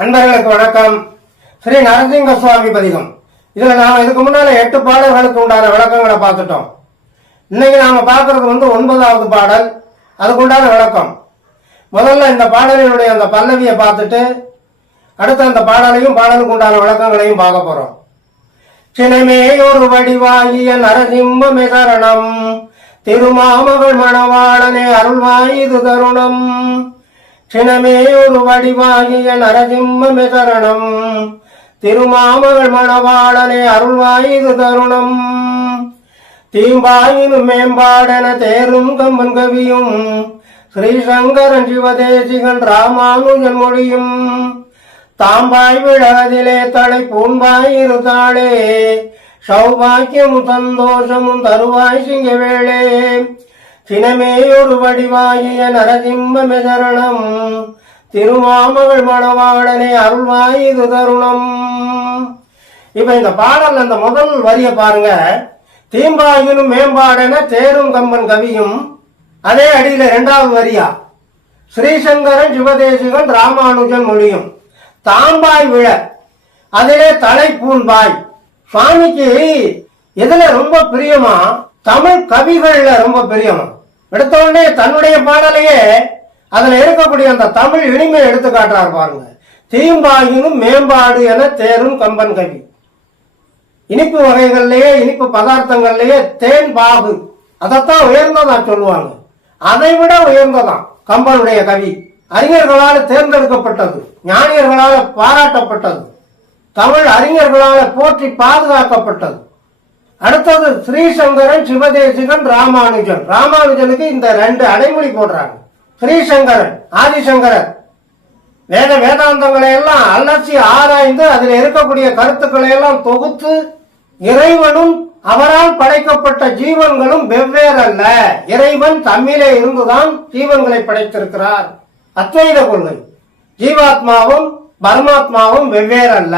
அன்பர்களுக்கு வணக்கம். ஸ்ரீ நரசிங்க சுவாமி பதிகம். இதுல நாம இதுக்கு முன்னால எட்டு பாடல்களுக்கு உண்டான விளக்கங்களை பார்த்துட்டோம். இன்னைக்கு நாம பார்க்கறது வந்து ஒன்பதாவது பாடல். அதுக்கு உண்டான விளக்கம். முதல்ல இந்த பாடலினுடைய அந்த பல்லவியை பார்த்துட்டு அடுத்து அந்த பாடலையும் பாடலுக்கு உண்டான விளக்கங்களையும் பார்க்க போறோம். சினமே ஒரு வடிவாகிய நரசிம்ம மிகரணம் திருமாமகள் மணவாளனே அருள்வாயுது தருணம். சினமே ஒரு வடிவாகிய நரசிம்ம சரணம் திருமாமகள் மணவாளனே அருள்வாயுது தருணம் தீம்பாயினும் மேம்பாடென தேரும் கம்பன் கவியும் ஸ்ரீசங்கரன் சிவதேசிகன் ராமானுஜன் மொழியும் தாம்பாய் விழாதிலே தலை பூம்பாய் இருதாளே சௌபாக்கியமும் சந்தோஷமும் தருவாய் சிங்கவேளே சினமேயொரு வடிவாகிய நரசிம்ம சரணம் திருமாமகள் மணவாளனே அருள்வாய் இது தருணம். இப்ப இந்த பாடல் அந்த முதல் வரிய பாருங்க. தீம்பாயினும் மேம்பாடென தேரும் கம்பன் கவியும் அதே அடியில இரண்டாவது வரியா? ஸ்ரீசங்கரன் சிவதேசிகன் ராமானுஜன் மொழியும். தாம்பாய் விழ அதிலே தலை பூண்பாய். சுவாமிக்கு எதுல ரொம்ப பிரியமா? தமிழ் கவிகள்ல ரொம்ப பிரியமா? எடுத்த உடனே தன்னுடைய பாடலையே அதில் இருக்கக்கூடிய அந்த தமிழ் இனிமை எடுத்து காட்டுறார் பாருங்க. தீம்பாயினும் மேம்பாடு என தேரும் கம்பன் கவி. இனிப்பு வகைகள்லயே இனிப்பு பதார்த்தங்கள்லயே தேன் பாகு. அதைத்தான் உயர்ந்ததா சொல்லுவாங்க. அதை விட உயர்ந்ததான் கம்பனுடைய கவி. அறிஞர்களால் தேர்ந்தெடுக்கப்பட்டது. ஞானியர்களால் பாராட்டப்பட்டது. தமிழ் அறிஞர்களால் போற்றி பாதுகாக்கப்பட்டது. அடுத்தது ஸ்ரீசங்கரன் சிவதேசிகன் ராமானுஜன். ராமானுஜனுக்கு இந்த ரெண்டு அடைமொழி போடுறாங்க. ஸ்ரீசங்கரன் ஆதிசங்கரன் வேத வேதாந்தங்களை எல்லாம் அலட்சி ஆராய்ந்து அதில் இருக்கக்கூடிய கருத்துக்களை எல்லாம் தொகுத்து இறைவனும் அவரால் படைக்கப்பட்ட ஜீவன்களும் வெவ்வேறல்ல. இறைவன் தம்மிலே இருந்துதான் ஜீவன்களை படைத்திருக்கிறார். அத்வைத கொள்கை. ஜீவாத்மாவும் பரமாத்மாவும் வெவ்வேறல்ல.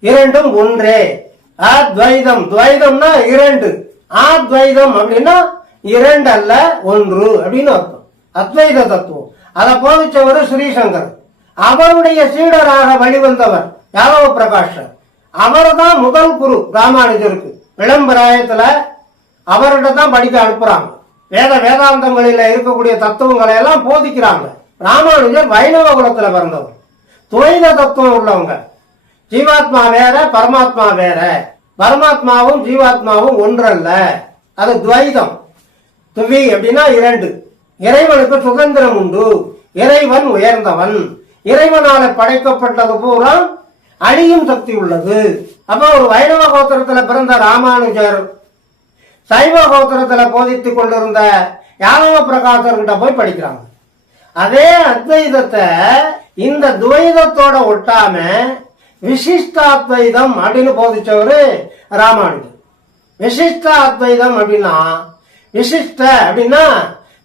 இரண்டும் ஒன்றே. அத்வைதம். துவைதம்னா இரண்டு. அத்வைதம் அப்படின்னா இரண்டு அல்ல ஒன்று அப்படின்னு அர்த்தம். அத்வைத தத்துவம். அதை போதிச்சவர் ஸ்ரீசங்கர். அவருடைய சீடராக வழிவந்தவர் யாதவ பிரகாஷர் அவர் தான் முதல் குரு ராமானுஜருக்கு. விளம்பராயத்துல அவர்கிட்ட தான் படிக்க அனுப்புறாங்க. வேத வேதாந்தங்களில இருக்கக்கூடிய தத்துவங்களை எல்லாம் போதிக்கிறாங்க. ராமானுஜர் வைணவ குலத்துல பிறந்தவர். துவைத தத்துவம் உள்ளவங்க. ஜீவாத்மா வேற பரமாத்மா வேற. பரமாத்மாவும் ஜீவாத்மாவும் ஒன்றல்ல. அது துவைதம். துவி அப்படின்னா இரண்டு. இறைவனுக்கு சுதந்திரம் உண்டு. இறைவன் உயர்ந்தவன். இறைவனால படைக்கப்பட்டது பூரா அழியும் சக்தி உள்ளது. அப்ப ஒரு வைணவ கோத்திரத்துல பிறந்த ராமானுஜர் சைவ கோத்திரத்துல போதித்துக் கொண்டிருந்த யாதவ பிரகாசர்கிட்ட போய் படிக்கிறாங்க. அதே அத்வைதத்தை இந்த துவைதத்தோட ஒட்டாம விசிஷ்டாத்வைதம் அப்படின்னு போதிச்சவரு ராமானுஜர். விசிஷ்ட அத்வைதம் அப்படின்னா விசிஷ்ட அப்படின்னா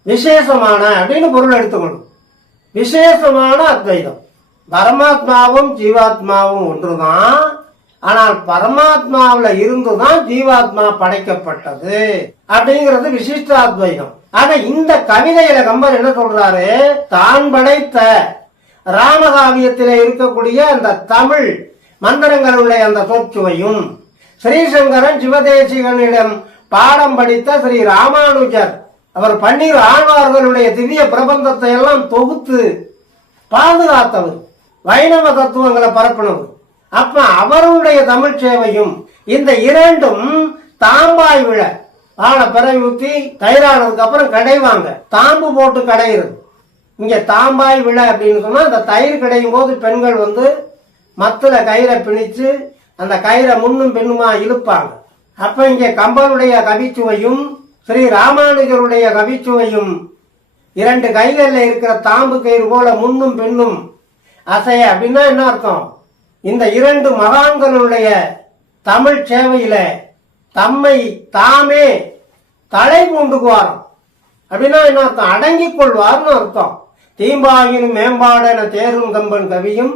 விசேஷமான அப்படின்னு பொருள் எடுத்துக்கணும். விசேஷமான அத்வைதம். பரமாத்மாவும் ஜீவாத்மாவும் ஒன்றுதான். ஆனால் பரமாத்மாவுல இருந்துதான் ஜீவாத்மா படைக்கப்பட்டது அப்படிங்கிறது விசிஷ்ட அத்வைதம் ஆக இந்த கவிதையில கம்பர் என்ன சொல்றாரு? தான் படைத்த ராமகாவியத்திலே இருக்கக்கூடிய அந்த தமிழ் மந்திரங்களுடைய அந்த தோற்றுமையும் ஸ்ரீசங்கரன் சிவதேசிகனிடம் பாடம் படித்த ஸ்ரீ ராமானுஜர் அவர் பன்னீர் ஆழ்வார்களுடைய திவ்ய பிரபந்தத்தை எல்லாம் தொகுத்து பாதுகாத்தவர் வைணவ தத்துவங்களை பரப்பினவர். அப்ப அவருடைய தமிழ் சேவையும் இந்த இரண்டும் தாம்பாய் விழ ஆன பிறவி ஊத்தி தயிரானதுக்கு அப்புறம் கடைவாங்க தாம்பு போட்டு கடையிறது. இங்க தாம்பாய் விழா அப்படின்னு சொன்னா அந்த தயிர் கிடையும் போது பெண்கள் வந்து மத்துல கயிறை பிணிச்சு அந்த கயிறை முன்னும் பின்னுமா இழுப்பாங்க. அப்ப இங்க கம்பனுடைய கவிச்சுவையும் ஸ்ரீ ராமானுஜருடைய கவிச்சுவையும் இரண்டு கைகளில் இருக்கிற தாம்பு கயிறு போல முன்னும் பெண்ணும் அசைய அப்படின்னா என்ன அர்த்தம்? இந்த இரண்டு மகான்களுடைய தமிழ் சேவையில தம்மை தாமே தலை பூண்டுக்குவாராம் அப்படின்னா என்ன அர்த்தம்? அடங்கிக் கொள்வார்னு அர்த்தம். தீம்பாயினும் மேம்பாடென தேரும் கம்பன் கவியும்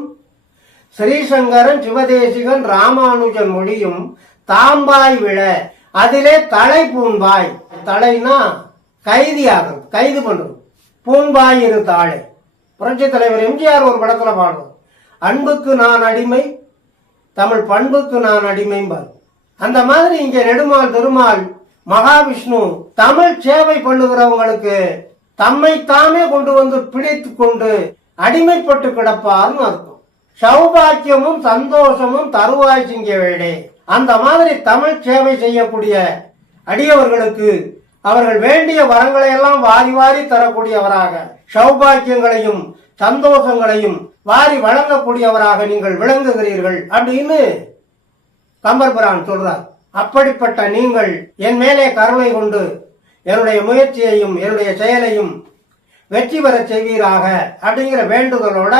ஸ்ரீசங்கரன் சிவதேசிகன் ராமானுஜன் மொழியும் தாம்பாய் விழ அதிலே தலை பூண்பாய். தலைனா கைதியாகிறது கைது பண்ணும். பூண்பாய் இரு தாழை புரட்சி தலைவர் எம்ஜிஆர் ஒரு படத்துல பாடுவோம் அன்புக்கு நான் அடிமை தமிழ் பண்புக்கு நான் அடிமைம்பார். அந்த மாதிரி இங்க நெடுமால் திருமால் மகாவிஷ்ணு தமிழ் சேவை பண்ணுகிறவங்களுக்கு தம்மை தாமே கொண்டு வந்து பிடித்து கொண்டு அடிமைப்பட்டு கிடப்பார்னு அர்த்தம். சௌபாக்கியமும் சந்தோஷமும் தருவாய் சிங்க வேடே அந்த மாதிரி தமிழ் சேவை செய்யக்கூடிய அடியவர்களுக்கு அவர்கள் வேண்டிய வரங்களை எல்லாம் வாரி வாரி தரக்கூடியவராக சௌபாக்கியங்களையும் சந்தோஷங்களையும் வாரி வழங்கக்கூடியவராக நீங்கள் விளங்குகிறீர்கள் அப்படின்னு கம்பர் பிரான் சொல்றார். அப்படிப்பட்ட நீங்கள் என் மேலே கருணை கொண்டு என்னுடைய முயற்சியையும் என்னுடைய செயலையும் வெற்றி பெற செய்வீராக அப்படிங்கிற வேண்டுதலோட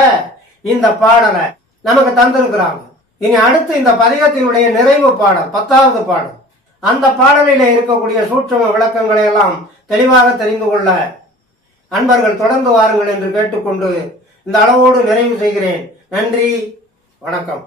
இந்த பாடலை நமக்கு தந்திருக்கிறாங்க. இனி அடுத்து இந்த பதிகத்தினுடைய நிறைவு பாடல் பத்தாவது பாடல். அந்த பாடலில் இருக்கக்கூடிய சூட்சம விளக்கங்களை எல்லாம் தெளிவாக தெரிந்து கொள்ள அன்பர்கள் தொடர்ந்து வாருங்கள் என்று கேட்டுக்கொண்டு இந்த அளவோடு நிறைவு செய்கிறேன். நன்றி வணக்கம்.